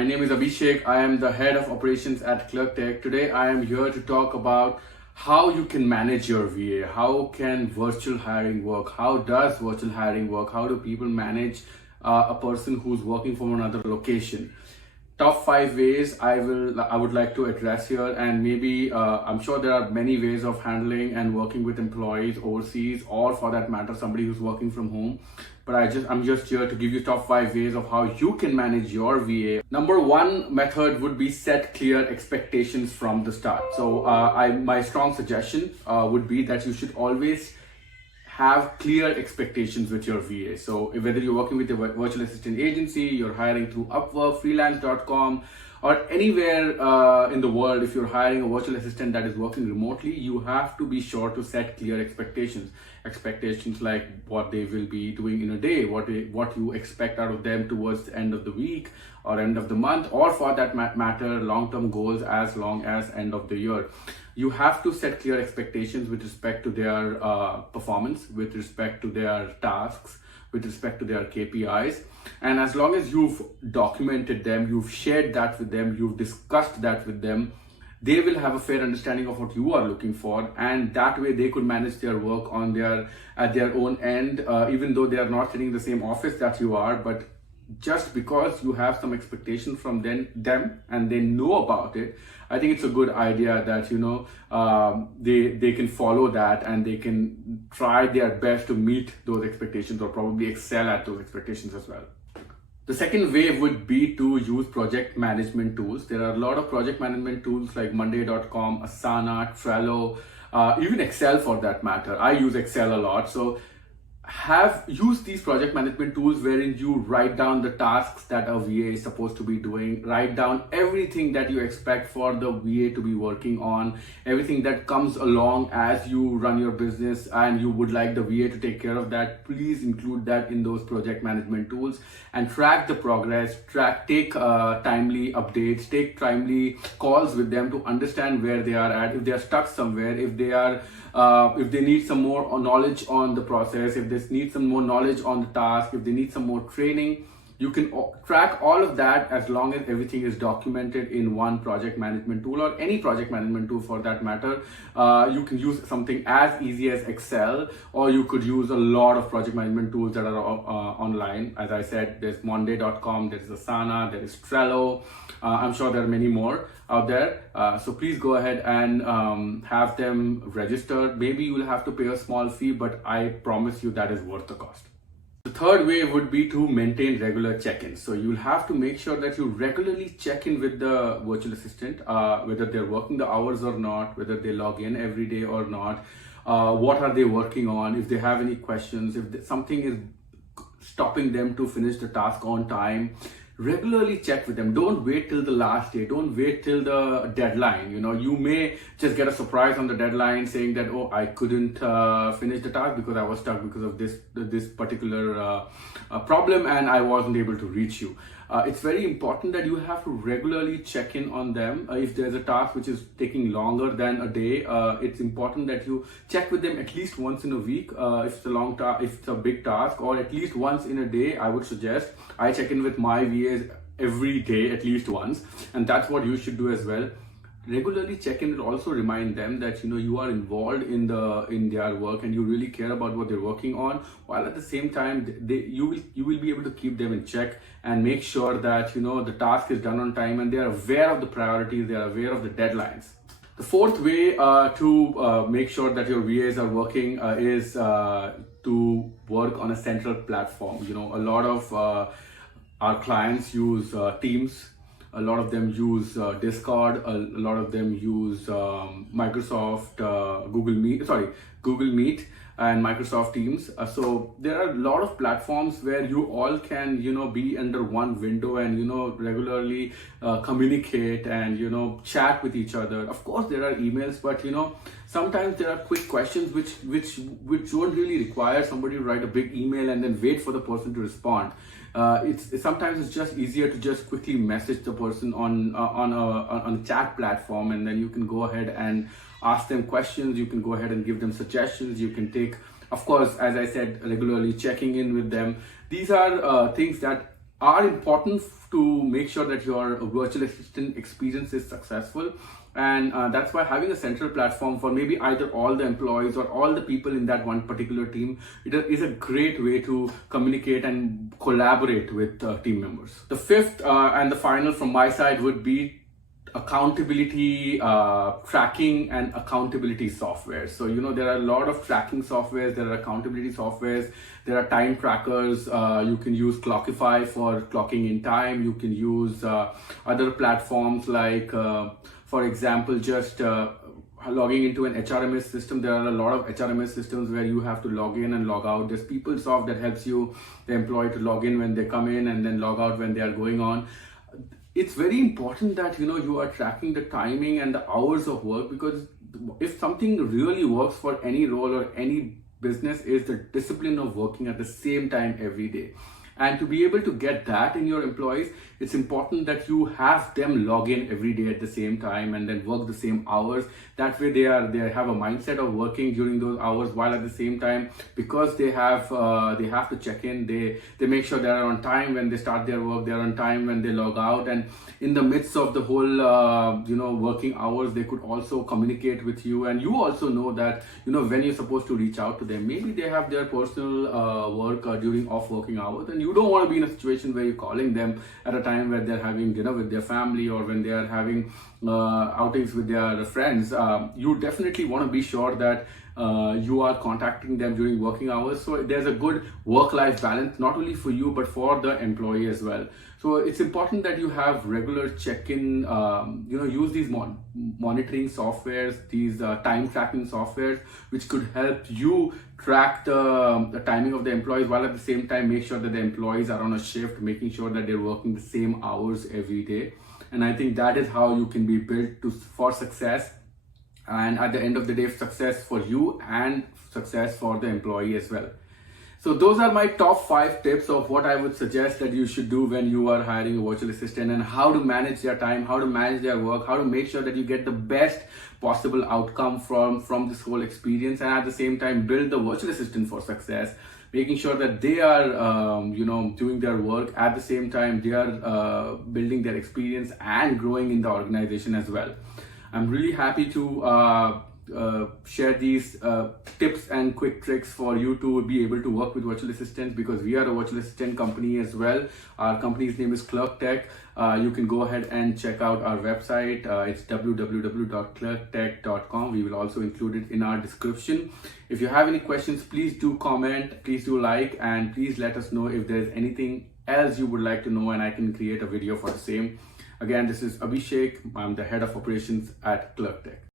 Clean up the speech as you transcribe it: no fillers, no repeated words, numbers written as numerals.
My name is Abhishek. I am the head of operations at Clerk-Tech. Today I am here to talk about how you can manage your VA. How can virtual hiring work? How does virtual hiring work? How do people manage a person who's working from another location? Top 5 ways I would like to address here, and maybe I'm sure there are many ways of handling and working with employees overseas, or for that matter somebody who's working from home, but I'm just here to give you top 5 ways of how you can manage your VA. Number 1 method would be set clear expectations from the start. So my strong suggestion would be that you should always have clear expectations with your VA. So whether you're working with a virtual assistant agency, you're hiring through Upwork, freelance.com, or anywhere in the world, if you're hiring a virtual assistant that is working remotely, you have to be sure to set clear expectations. Expectations like what they will be doing in a day, what you expect out of them towards the end of the week or end of the month, or for that matter, long-term goals as long as end of the year. You have to set clear expectations with respect to their performance, with respect to their tasks, with respect to their KPIs. And as long as you've documented them, you've shared that with them, you've discussed that with them, they will have a fair understanding of what you are looking for, and that way they could manage their work at their own end, even though they are not sitting in the same office that you are. But just because you have some expectation from them and they know about it, I think it's a good idea that they can follow that, and they can try their best to meet those expectations, or probably excel at those expectations as well. The second way would be to use project management tools. There are a lot of project management tools like Monday.com, Asana, Trello, even Excel for that matter. I use Excel a lot. So use these project management tools wherein you write down the tasks that a VA is supposed to be doing, write down everything that you expect for the VA to be working on, everything that comes along as you run your business and you would like the VA to take care of that. Please include that in those project management tools and track the progress, take timely updates, take timely calls with them to understand where they are at, if they are stuck somewhere, if they need some more knowledge on the process, if they need some more knowledge on the task, if they need some more training. You can track all of that as long as everything is documented in one project management tool, or any project management tool for that matter. You can use something as easy as Excel, or you could use a lot of project management tools that are online. As I said, there's Monday.com, there's Asana, there is Trello. I'm sure there are many more out there. So please go ahead and have them registered. Maybe you will have to pay a small fee, but I promise you that is worth the cost. The third way would be to maintain regular check-ins. So you'll have to make sure that you regularly check in with the virtual assistant, whether they're working the hours or not, whether they log in every day or not, what are they working on, if they have any questions, if something is stopping them to finish the task on time. Regularly check with them. Don't wait till the last day. Don't wait till the deadline. You may just get a surprise on the deadline saying that, oh, I couldn't finish the task because I was stuck because of this particular problem and I wasn't able to reach you. It's very important that you have to regularly check in on them. If there's a task which is taking longer than a day, it's important that you check with them at least once in a week. If it's a long task, if it's a big task, or at least once in a day, I would suggest. I check in with my VAs every day at least once, and that's what you should do as well. Regularly check in will also remind them that you are involved in their work and you really care about what they're working on, while at the same time you will be able to keep them in check and make sure that the task is done on time and they are aware of the priorities, they are aware of the deadlines. The fourth way to make sure that your VAs are working is to work on a central platform. A lot of our clients use Teams. A lot of them use Discord. A lot of them use Microsoft Google Meet and Microsoft Teams. So there are a lot of platforms where you all can be under one window and regularly communicate and chat with each other. Of course there are emails, but sometimes there are quick questions which don't really require somebody to write a big email and then wait for the person to respond. Sometimes it's just easier to just quickly message the person on a chat platform, and then you can go ahead and ask them questions. You can go ahead and give them suggestions. You can take, of course, as I said, regularly checking in with them. These are things that are important to make sure that your virtual assistant experience is successful. And that's why having a central platform for maybe either all the employees or all the people in that one particular team, it is a great way to communicate and collaborate with team members. The fifth and the final from my side would be accountability tracking and accountability software. So there are a lot of tracking softwares, there are accountability softwares, there are time trackers. You can use Clockify for clocking in time. You can use other platforms like for example, just logging into an HRMS system. There are a lot of HRMS systems where you have to log in and log out. There's PeopleSoft that helps you, the employee, to log in when they come in and then log out when they are going on. It's very important that you are tracking the timing and the hours of work, because if something really works for any role or any business is the discipline of working at the same time every day. And to be able to get that in your employees, it's important that you have them log in every day at the same time and then work the same hours. That way they have a mindset of working during those hours, while at the same time, because they have to check in, they make sure they are on time when they start their work, they are on time when they log out. And in the midst of the whole working hours, they could also communicate with you, and you also know that when you're supposed to reach out to them. Maybe they have their personal work during off working hours, and you don't want to be in a situation where you're calling them at a time where they're having dinner with their family or when they are having outings with their friends. You definitely want to be sure that you are contacting them during working hours, so there's a good work-life balance, not only for you but for the employee as well. So it's important that you have regular check-in, use these monitoring softwares, these time tracking softwares, which could help you track the timing of the employees, while at the same time make sure that the employees are on a shift, making sure that they're working the same hours every day. And I think that is how you can be built for success. And at the end of the day, success for you and success for the employee as well. So those are my top 5 tips of what I would suggest that you should do when you are hiring a virtual assistant, and how to manage their time, how to manage their work, how to make sure that you get the best possible outcome from this whole experience, and at the same time build the virtual assistant for success, making sure that they are doing their work, at the same time they are building their experience and growing in the organization as well. I'm really happy to share these tips and quick tricks for you to be able to work with virtual assistants, because we are a virtual assistant company as well. Our company's name is Clerk-Tech. You can go ahead and check out our website. It's www.clerktech.com. We will also include it in our description. If you have any questions, please do comment, please do like, and please let us know if there's anything else you would like to know, and I can create a video for the same. Again, this is Abhishek. I'm the head of operations at Clerk-Tech.